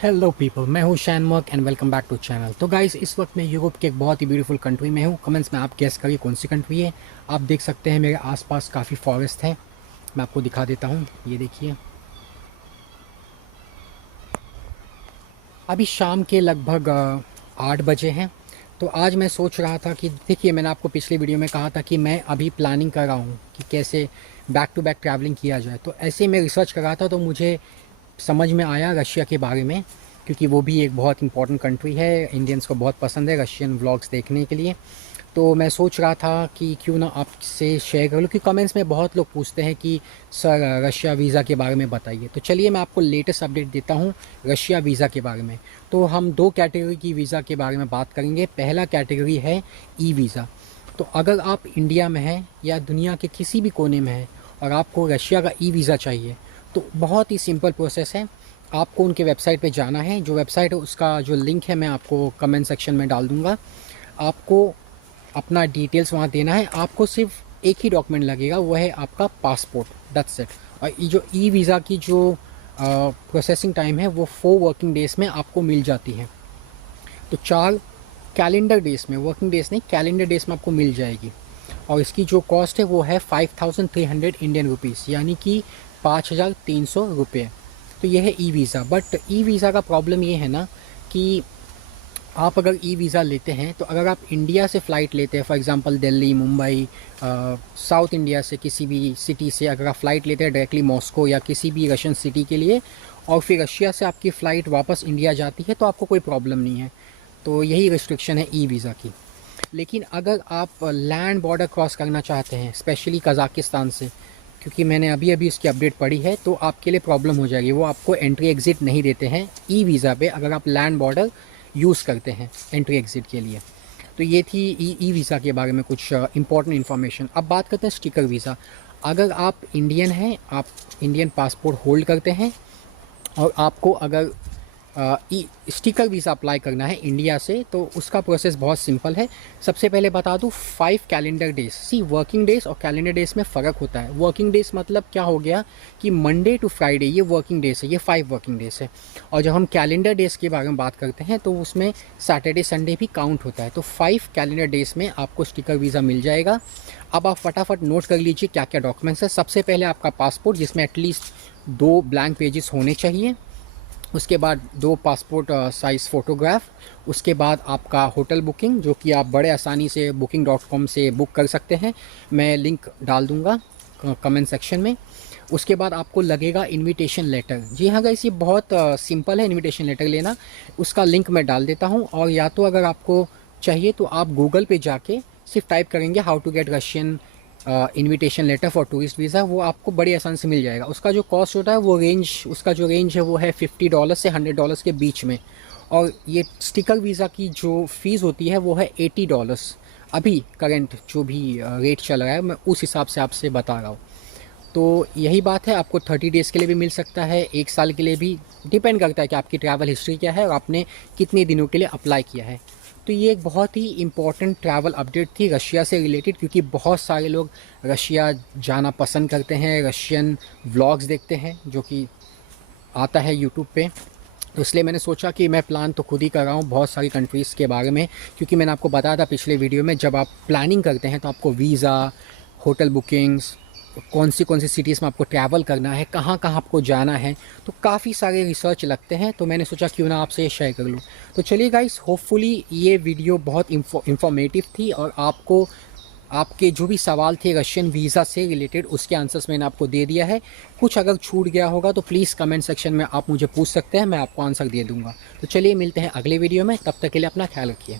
Hello people, मैं हूँ शैनमर्क and welcome back to channel. तो गाइस, इस वक्त मैं यूरोप के एक बहुत ही ब्यूटीफुल कंट्री में हूँ। कमेंट्स में आप गेस करिए कौन सी कंट्री है। आप देख सकते हैं मेरे आसपास काफ़ी फॉरेस्ट है। मैं आपको दिखा देता हूँ, ये देखिए। अभी शाम के लगभग 8 बजे हैं। तो आज मैं सोच रहा था कि देखिए, मैंने आपको पिछली वीडियो में कहा था कि मैं अभी प्लानिंग कर रहा हूँ कि कैसे बैक टू बैक ट्रैवलिंग किया जाए। तो ऐसे मैं रिसर्च कर रहा था तो मुझे समझ में आया रशिया के बारे में, क्योंकि वो भी एक बहुत इंपॉर्टेंट कंट्री है। इंडियंस को बहुत पसंद है रशियन व्लॉग्स देखने के लिए। तो मैं सोच रहा था कि क्यों ना आपसे शेयर कर लूँ, क्योंकि कमेंट्स में बहुत लोग पूछते हैं कि सर रशिया वीज़ा के बारे में बताइए। तो चलिए मैं आपको लेटेस्ट अपडेट देता हूँ रशिया वीज़ा के बारे में। तो हम दो कैटेगरी की वीज़ा के बारे में बात करेंगे। पहला कैटेगरी है ई वीज़ा। तो अगर आप इंडिया में हैं या दुनिया के किसी भी कोने में हैं और आपको रशिया का ई वीज़ा चाहिए, तो बहुत ही सिंपल प्रोसेस है। आपको उनके वेबसाइट पे जाना है। जो वेबसाइट है उसका जो लिंक है मैं आपको कमेंट सेक्शन में डाल दूँगा। आपको अपना डिटेल्स वहाँ देना है। आपको सिर्फ एक ही डॉक्यूमेंट लगेगा, वो है आपका पासपोर्ट, दैट्स इट। और ये जो ई वीज़ा की जो प्रोसेसिंग टाइम है वो 4 वर्किंग डेज़ में आपको मिल जाती है। तो 4 कैलेंडर डेज़ में, वर्किंग डेज़ नहीं, कैलेंडर डेज़ में आपको मिल जाएगी। और इसकी जो कॉस्ट है वो है 5300 इंडियन रुपीज़, यानी कि 5300 रुपये। तो ये है e visa. But e visa का प्रॉब्लम ये है ना कि आप अगर ई वीज़ा लेते हैं तो अगर आप इंडिया से फ़्लाइट लेते हैं, for example Delhi, Mumbai, south India से किसी भी सिटी से अगर आप फ़्लाइट लेते हैं डायरेक्टली मॉस्को या किसी भी रशियन सिटी के लिए, और फिर रशिया से आपकी फ़्लाइट वापस इंडिया जाती है, तो आपको कोई प्रॉब्लम नहीं है। तो यही रिस्ट्रिक्शन है ई वीज़ा की। लेकिन अगर आप लैंड बॉर्डर क्रॉस करना चाहते हैं, स्पेशली कज़ाकिस्तान से, क्योंकि मैंने अभी अभी इसकी अपडेट पढ़ी है, तो आपके लिए प्रॉब्लम हो जाएगी। वो आपको एंट्री एग्ज़िट नहीं देते हैं ई वीज़ा पे अगर आप लैंड बॉर्डर यूज़ करते हैं एंट्री एग्ज़िट के लिए। तो ये थी ई वीज़ा के बारे में कुछ इंपॉर्टेंट इन्फॉर्मेशन। अब बात करते हैं स्टिकर वीज़ा। अगर आप इंडियन हैं, आप इंडियन पासपोर्ट होल्ड करते हैं और आपको अगर स्टिकर वीज़ा अप्लाई करना है इंडिया से, तो उसका प्रोसेस बहुत सिंपल है। सबसे पहले बता दूँ, 5 कैलेंडर डेज, वर्किंग डेज़ और कैलेंडर डेज़ में फ़र्क होता है। वर्किंग डेज़ मतलब क्या हो गया कि मंडे टू फ्राइडे ये वर्किंग डेज़ है, ये 5 वर्किंग डेज़ है। और जब हम कैलेंडर डेज़ के बारे में बात करते हैं तो उसमें सैटरडे संडे भी काउंट होता है। तो 5 कैलेंडर डेज़ में आपको स्टिकर वीज़ा मिल जाएगा। अब आप फटाफट नोट कर लीजिए क्या क्या डॉक्यूमेंट्स है। सबसे पहले आपका पासपोर्ट, जिसमें एटलीस्ट 2 ब्लैंक पेजेस होने चाहिए। उसके बाद 2 पासपोर्ट साइज़ फ़ोटोग्राफ। उसके बाद आपका होटल बुकिंग, जो कि आप बड़े आसानी से booking.com से बुक कर सकते हैं। मैं लिंक डाल दूँगा कमेंट सेक्शन में। उसके बाद आपको लगेगा इनविटेशन लेटर। जी हाँ गाइस, ये बहुत सिंपल है इनविटेशन लेटर लेना। उसका लिंक मैं डाल देता हूँ। और या तो अगर आपको चाहिए तो आप गूगल पे जाके सिर्फ टाइप करेंगे how to get Russian invitation letter for tourist visa, वो आपको बड़ी आसान से मिल जाएगा। उसका जो कॉस्ट होता है वो उसका जो रेंज है वो है $50 से $100 के बीच में। और ये स्टिकर वीज़ा की जो फ़ीस होती है वो है $80। अभी करंट जो भी रेट चल रहा है मैं उस हिसाब से आपसे बता रहा हूँ। तो यही बात है, आपको 30 डेज़ के लिए भी मिल सकता है, 1 साल के लिए भी। डिपेंड करता है कि आपकी ट्रैवल हिस्ट्री क्या है और आपने कितने दिनों के लिए अप्लाई किया है। तो ये एक बहुत ही इम्पॉर्टेंट ट्रैवल अपडेट थी रशिया से रिलेटेड, क्योंकि बहुत सारे लोग रशिया जाना पसंद करते हैं, रशियन व्लॉग्स देखते हैं जो कि आता है यूट्यूब पे। तो इसलिए मैंने सोचा कि मैं प्लान तो खुद ही कर रहा हूँ बहुत सारी कंट्रीज़ के बारे में, क्योंकि मैंने आपको बताया था पिछले वीडियो में, जब आप प्लानिंग करते हैं तो आपको वीज़ा, होटल बुकिंग्स, कौन सी सिटीज़ में आपको ट्रैवल करना है, कहाँ कहाँ आपको जाना है, तो काफ़ी सारे रिसर्च लगते हैं। तो मैंने सोचा क्यों ना आपसे शेयर कर लूँ। तो चलिए गाइस, होपफुली ये वीडियो बहुत इंफॉर्मेटिव थी और आपको आपके जो भी सवाल थे रशियन वीज़ा से रिलेटेड उसके आंसर्स मैंने आपको दे दिया है। कुछ अगर छूट गया होगा तो प्लीज़ कमेंट सेक्शन में आप मुझे पूछ सकते हैं, मैं आपको आंसर दे दूँगा। तो चलिए मिलते हैं अगले वीडियो में, तब तक के लिए अपना ख्याल रखिए।